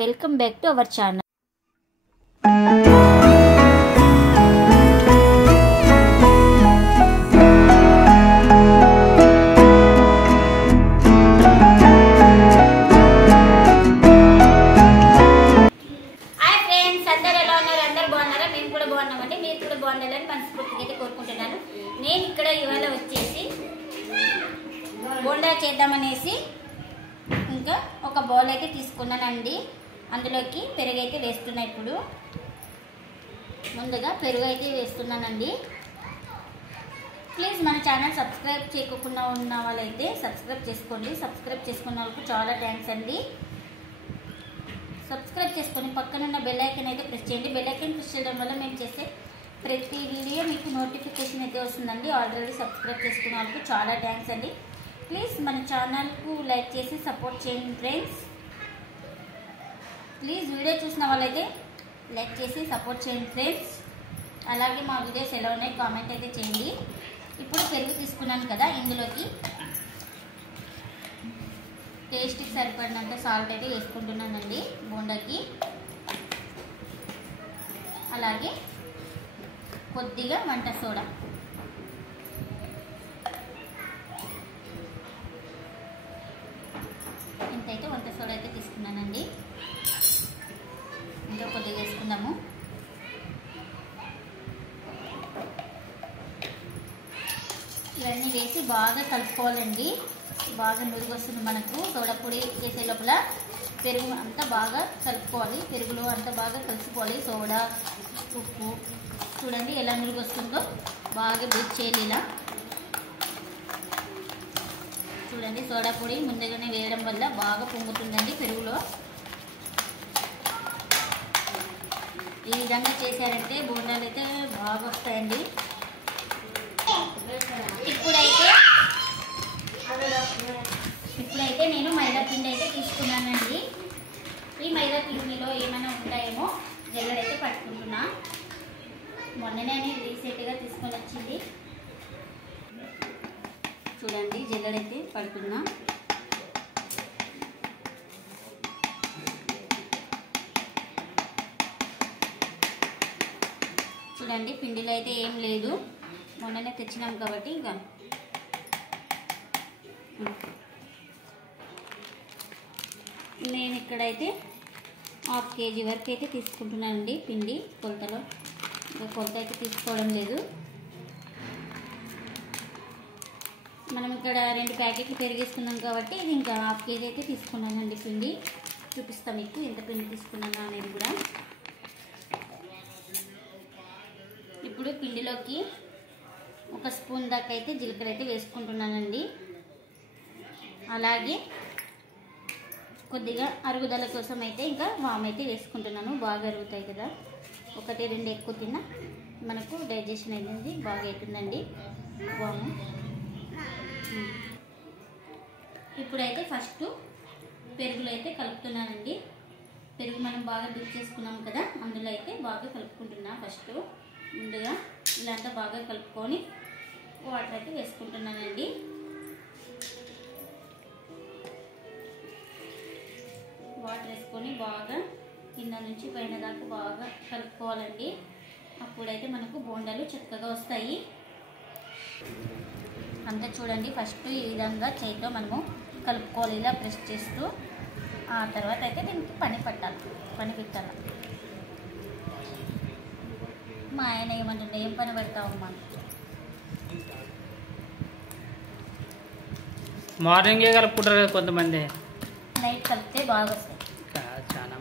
Welcome back to our channel. నేను ఇక్కడ ఇవాళ వచ్చేసి బోండా చేద్దామనేసి ఇంకా ఒక బౌల్ అయితే తీసుకున్నానండి. అందులోకి పెరుగు అయితే వేస్తున్నా. ఇప్పుడు ముందుగా పెరుగు అయితే వేస్తున్నానండి. ప్లీజ్ మన ఛానల్ సబ్స్క్రైబ్ చేయకుండా ఉన్న వాళ్ళైతే సబ్స్క్రైబ్ చేసుకోండి. సబ్స్క్రైబ్ చేసుకున్న వాళ్ళకు చాలా థ్యాంక్స్ అండి. సబ్స్క్రైబ్ చేసుకొని పక్కనున్న బెల్ ఐకాన్ అయితే ప్రెస్ చేయండి. బెల్ ఐకాన్ ప్రెస్ చేయడం వల్ల మేము చేసే ప్రతి వీడియో మీకు నోటిఫికేషన్ అయితే వస్తుందండి. ఆల్రెడీ సబ్స్క్రైబ్ చేసుకున్న వాళ్ళకు చాలా థ్యాంక్స్ అండి. ప్లీజ్ మన ఛానల్కు లైక్ చేసి సపోర్ట్ చేయండి ఫ్రెండ్స్. ప్లీజ్ వీడియో చూసిన వాళ్ళైతే లైక్ చేసి సపోర్ట్ చేయండి ఫ్రెండ్స్. అలాగే మా వీడియోస్ ఎలా ఉన్నాయి కామెంట్ అయితే చేయండి. ఇప్పుడు పెరుగు తీసుకున్నాను కదా, ఇందులోకి టేస్ట్కి సరిపడినంత సాల్ట్ అయితే వేసుకుంటున్నానండి బోండాకి. అలాగే కొద్దిగా వంట సోడా, ఇంతైతే వంట సోడా అయితే తీసుకున్నానండి. ఇంకా కొద్దిగా వేసుకుందాము. ఇవన్నీ వేసి బాగా కలుపుకోవాలండి. బాగా నురుగు వస్తుంది మనకు. సోడా పొడి వేసే లోపల పెరుగు అంతా బాగా కలుపుకోవాలి. పెరుగులో అంతా బాగా కలుపుకోవాలి. సోడా, ఉప్పు చూడండి ఎలా నురుగు వస్తుందో. బాగా బీట్ చేయాలి ఇలా. చూడండి సోడా పొడి ముందుగానే వేయడం వల్ల బాగా పొంగుతుందండి పెరుగులో. ఈ విధంగా చేశారంటే బోండాలు అయితే బాగా వస్తాయండి. ఇప్పుడైతే నేను మైదా పిండి అయితే తీసుకున్నానండి. ఈ మైదా పిండిలో ఏమైనా ఉంటాయేమో జల్లెడైతే పట్టుకుంటున్నా. మొన్ననే రీసెంట్గా తీసుకొని వచ్చింది. చూడండి జల్లెడైతే పడుతున్నా. చూడండి పిండిలో అయితే ఏం లేదు, మొన్ననే తెచ్చినాం కాబట్టి. ఇంకా నేను ఇక్కడైతే 1/2 kg వరకు అయితే తీసుకుంటున్నానండి పిండి. కొలతలో ఇంకా కొలత అయితే తీసుకోవడం లేదు. మనం ఇక్కడ 2 ప్యాకెట్లు పెరిగేసుకున్నాం కాబట్టి ఇది ఇంకా 1/2 kg అయితే తీసుకున్నానండి పిండి. చూపిస్తాను మీకు ఎంత పిండి తీసుకున్నాను అనేది కూడా. ఇప్పుడు పిండిలోకి 1 స్పూన్ దాకా అయితే జీలకర్ర అయితే వేసుకుంటున్నానండి. అలాగే కొద్దిగా అరుగుదల కోసం అయితే ఇంకా వాము అయితే వేసుకుంటున్నాను. బాగా అరుగుతాయి కదా, 1-2 ఎక్కువ తిన్నా మనకు డైజెషన్ అనేది బాగా అవుతుందండి వాము. ఇప్పుడైతే ఫస్ట్ పెరుగులో అయితే కలుపుతున్నానండి. పెరుగు మనం బాగా బీట్ చేసుకున్నాం కదా, అందులో అయితే బాగా కలుపుకుంటున్నా. ఫస్ట్ ముందుగా ఇలా అంతా బాగా కలుపుకొని వాటర్ అయితే వేసుకుంటున్నానండి. వాటర్ వేసుకొని బాగా కింద నుంచి పైన దాకా బాగా కలుపుకోవాలండి. అప్పుడైతే మనకు బోండాలు చక్కగా వస్తాయి. అంతా చూడండి ఫస్ట్ ఈ విధంగా చేతితో మనము కలుపుకోవాలి, ఇలా ప్రెస్ చేస్తూ. ఆ తర్వాత అయితే దీనికి పని పెట్టాలి. మా ఆయన ఏమంటుంటే ఏం పని పెడతావు అమ్మా? మార్నింగే కలుపుకుంటారు కదా కొంతమంది, నైట్ కలిపితే బాగా వస్తాయి.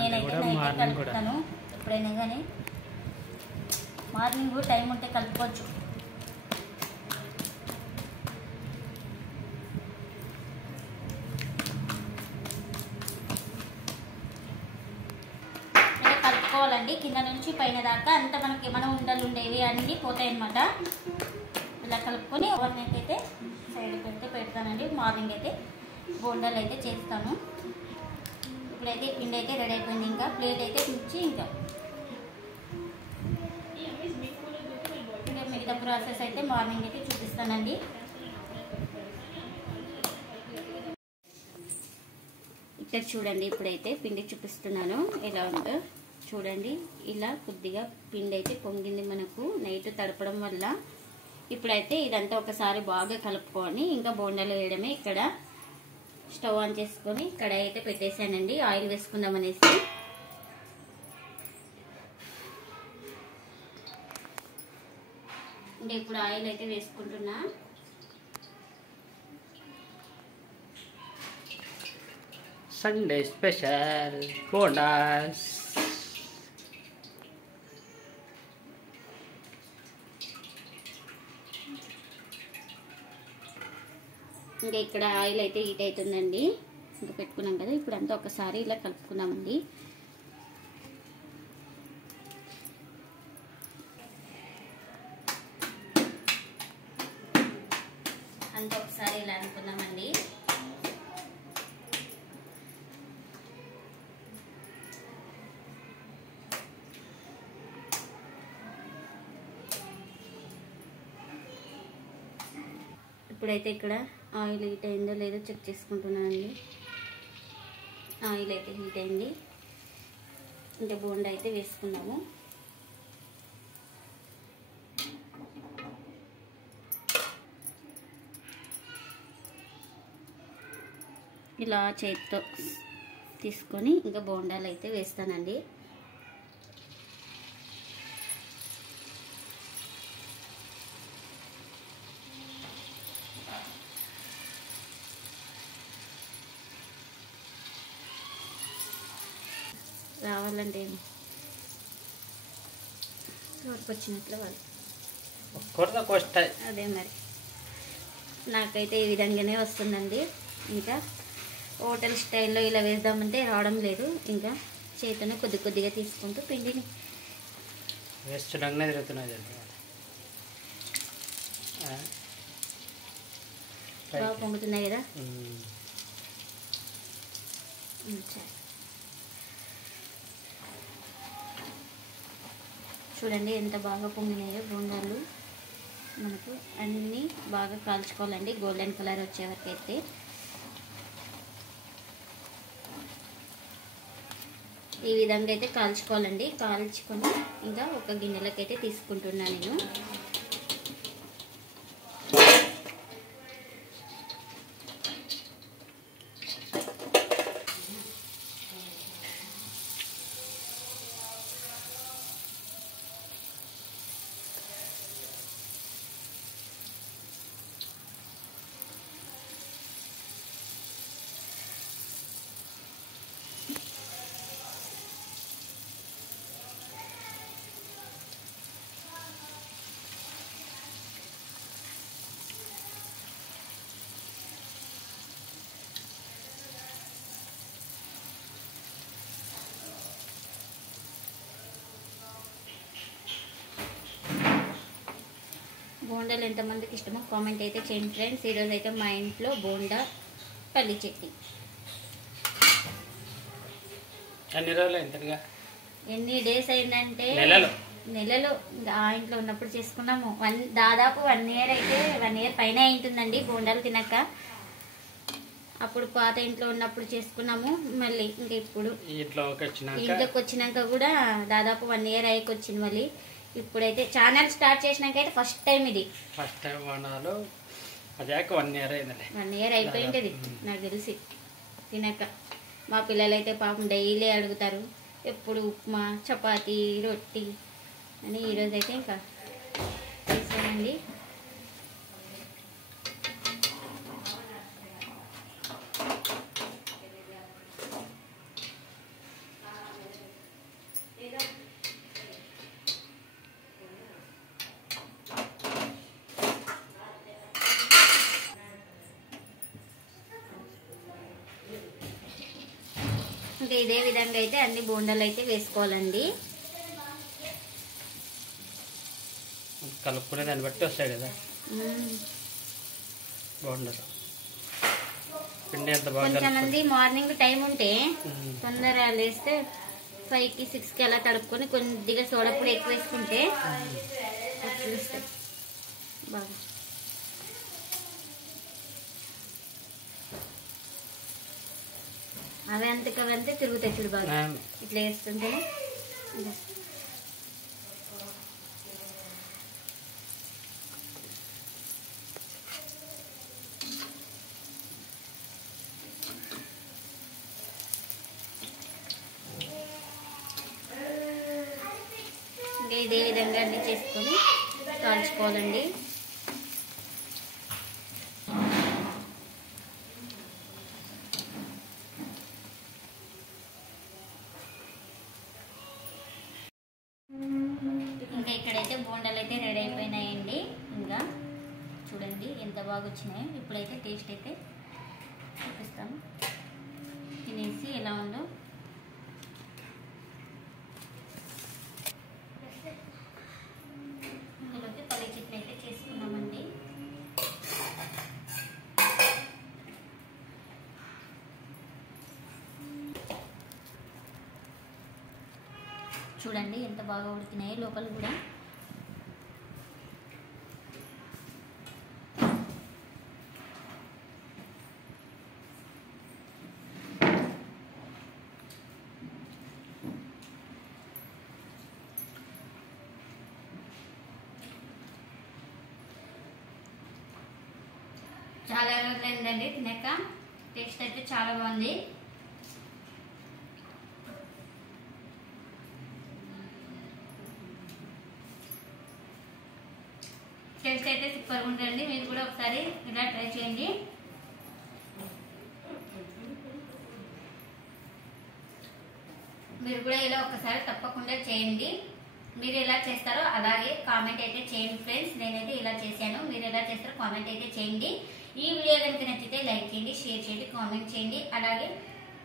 నేనైతే నైట్ కలుపుతాను. ఎప్పుడైనా కానీ మార్నింగ్ టైం ఉంటే కలుపుకోవచ్చు. కలుపుకోవాలండి కింద నుంచి పైన దాకా. అంతా మనకి ఏమైనా ఉండలు ఉండేవి అన్నీ పోతాయి అన్నమాట. ఇలా కలుపుకొని ఓవర్ నైట్ అయితే సైడ్ పెడతానండి. మార్నింగ్ అయితే బోండాలు అయితే చేస్తాను. ఇప్పుడైతే పిండి అయితే రెడీ అయిపోయింది. ఇంకా ప్లేట్ అయితే తెచ్చి ఇంకా మిగతా ప్రాసెస్ అయితే మార్నింగ్ అయితే చూపిస్తానండి. ఇక్కడ చూడండి, ఇప్పుడైతే పిండి చూపిస్తున్నాను ఎలా ఉందో చూడండి. ఇలా కొద్దిగా పిండి అయితే పొంగింది మనకు నైట్ తడపడం వల్ల. ఇప్పుడైతే ఇదంతా ఒకసారి బాగా కలుపుకొని ఇంకా బోండాలు వేయడమే. ఇక్కడ స్టవ్ ఆన్ చేసుకొని కడాయి అయితే పెట్టేశానండి ఆయిల్ వేసుకుందాం అనేసి. ఇంకా ఇప్పుడు ఆయిల్ అయితే వేసుకుంటున్నా. Sunday special bondas. ఇంకా ఇక్కడ ఆయిల్ అయితే హీట్ అవుతుందండి. ఇంకా పెట్టుకున్నాం కదా, ఇప్పుడు అంతా ఒకసారి ఇలా కలుపుకున్నామండి. అంతా ఒకసారి ఇలా అనుకున్నామండి. ఇప్పుడైతే ఇక్కడ ఆయిల్ హీట్ అయిందో లేదో చెక్ చేసుకుంటున్నానండి. ఆయిల్ అయితే హీట్ అయింది. ఇంకా బోండా అయితే వేసుకున్నాము. ఇలా చేతితో తీసుకొని ఇంకా బోండాలు అయితే వేస్తానండి. రావాలంటే వచ్చినట్లు వాళ్ళు అదే మరి నాకైతే ఈ విధంగానే వస్తుందండి. ఇంకా హోటల్ స్టైల్లో ఇలా వేద్దామంటే రావడం లేదు. ఇంకా చేతిని కొద్ది కొద్దిగా తీసుకుంటూ పిండిని వేస్తుండగానే తిరుగుతున్నాయి. బాగా పొంగుతున్నాయి కదా. చూడండి ఎంత బాగా పొంగినాయో బోండాలు. మనకు అన్నీ బాగా కాల్చుకోవాలండి గోల్డెన్ కలర్ వచ్చే వరకు అయితే. ఈ విధంగా అయితే కాల్చుకోవాలండి. కాల్చుకొని ఇంకా ఒక గిన్నెలకి అయితే తీసుకుంటున్నాను నేను. బోండాలు ఎంతమందికి ఇష్టమో కామెంట్ అయితే చేయండి ఫ్రెండ్స్. ఈరోజు అయితే మా ఇంట్లో బోండా పల్లి చట్నీ. ఎన్ని రోజులు ఇంతగా ఎన్ని డేస్ అయిందంటే నెలలు ఆ ఇంట్లో ఉన్నప్పుడు చేసుకున్నాము. దాదాపు 1 year అయితే 1 year పైన అయింటుందండి బోండాలు తినక. అప్పుడు పాత ఇంట్లో ఉన్నప్పుడు చేసుకున్నాము. మళ్ళీ ఇంకా ఇప్పుడు ఇంట్లోకి వచ్చినాక కూడా దాదాపు 1 year అయ్యి వచ్చింది. మళ్ళీ ఇప్పుడైతే ఛానల్ స్టార్ట్ చేసినాక అయితే ఫస్ట్ టైం ఇది. ఫస్ట్ టైం వనాలు అదాక 1 year అయిందండి. 1 year అయిపోయింది నాకు తెలిసి తినక. మా పిల్లలైతే పాపం డైలీ అడుగుతారు ఎప్పుడు ఉప్మా చపాతీ రొట్టి అని. ఈరోజైతే ఇంకా చేసానండి. ఇంకా ఇదే విధంగా అయితే అన్ని బోండాలు అయితే వేసుకోవాలండి. కలుపుకునే దాన్ని బట్టి వస్తాయి కదా బోండాలు. పిండి ఎంత బాగా కొంతమంది మార్నింగ్ టైం ఉంటే తొందర లేస్తే 5కి 6కి అలా తడుపుకొని కొద్దిగా సోడా పొడి ఎక్కువ వేసుకుంటే వస్తాయి బాగా. అవి అంతకవంతే తిరుగుతాయి చూడు బాగా ఇట్లా వేస్తుంటే. ఇంకా ఇదే విధంగా అన్ని చేసుకొని కాల్చుకోవాలండి. ఇంకా ఇక్కడైతే బోండాలు అయితే రెడీ అయిపోయినాయండి. ఇంకా చూడండి ఎంత బాగా వచ్చినాయో. ఇప్పుడైతే టేస్ట్ అయితే చూపిస్తాము, తినేసి ఎలా ఉందో. ఇందులోకి పల్లి చట్నీ అయితే చేసుకున్నామండి. చూడండి ఎంత బాగా ఉడికినాయి లోపల కూడా. చాలా రోజులైందండి తినక. టేస్ట్ అయితే చాలా బాగుంది. టేస్ట్ అయితే సూపర్గా ఉందండి. మీరు కూడా ఒకసారి ఇలా ట్రై చేయండి. మీరు కూడా ఇలా ఒకసారి తప్పకుండా చేయండి. మీరు ఎలా చేస్తారో అలాగే కామెంట్ అయితే చేయండి ఫ్రెండ్స్. నేనైతే ఇలా చేశాను, మీరు ఎలా చేస్తారో కామెంట్ అయితే చేయండి. ఈ వీడియో కనుక నచ్చితే లైక్ చేయండి, షేర్ చేయండి, కామెంట్ చేయండి. అలాగే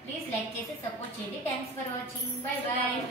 ప్లీజ్ లైక్ చేసి సపోర్ట్ చేయండి. Thanks for watching. Bye bye.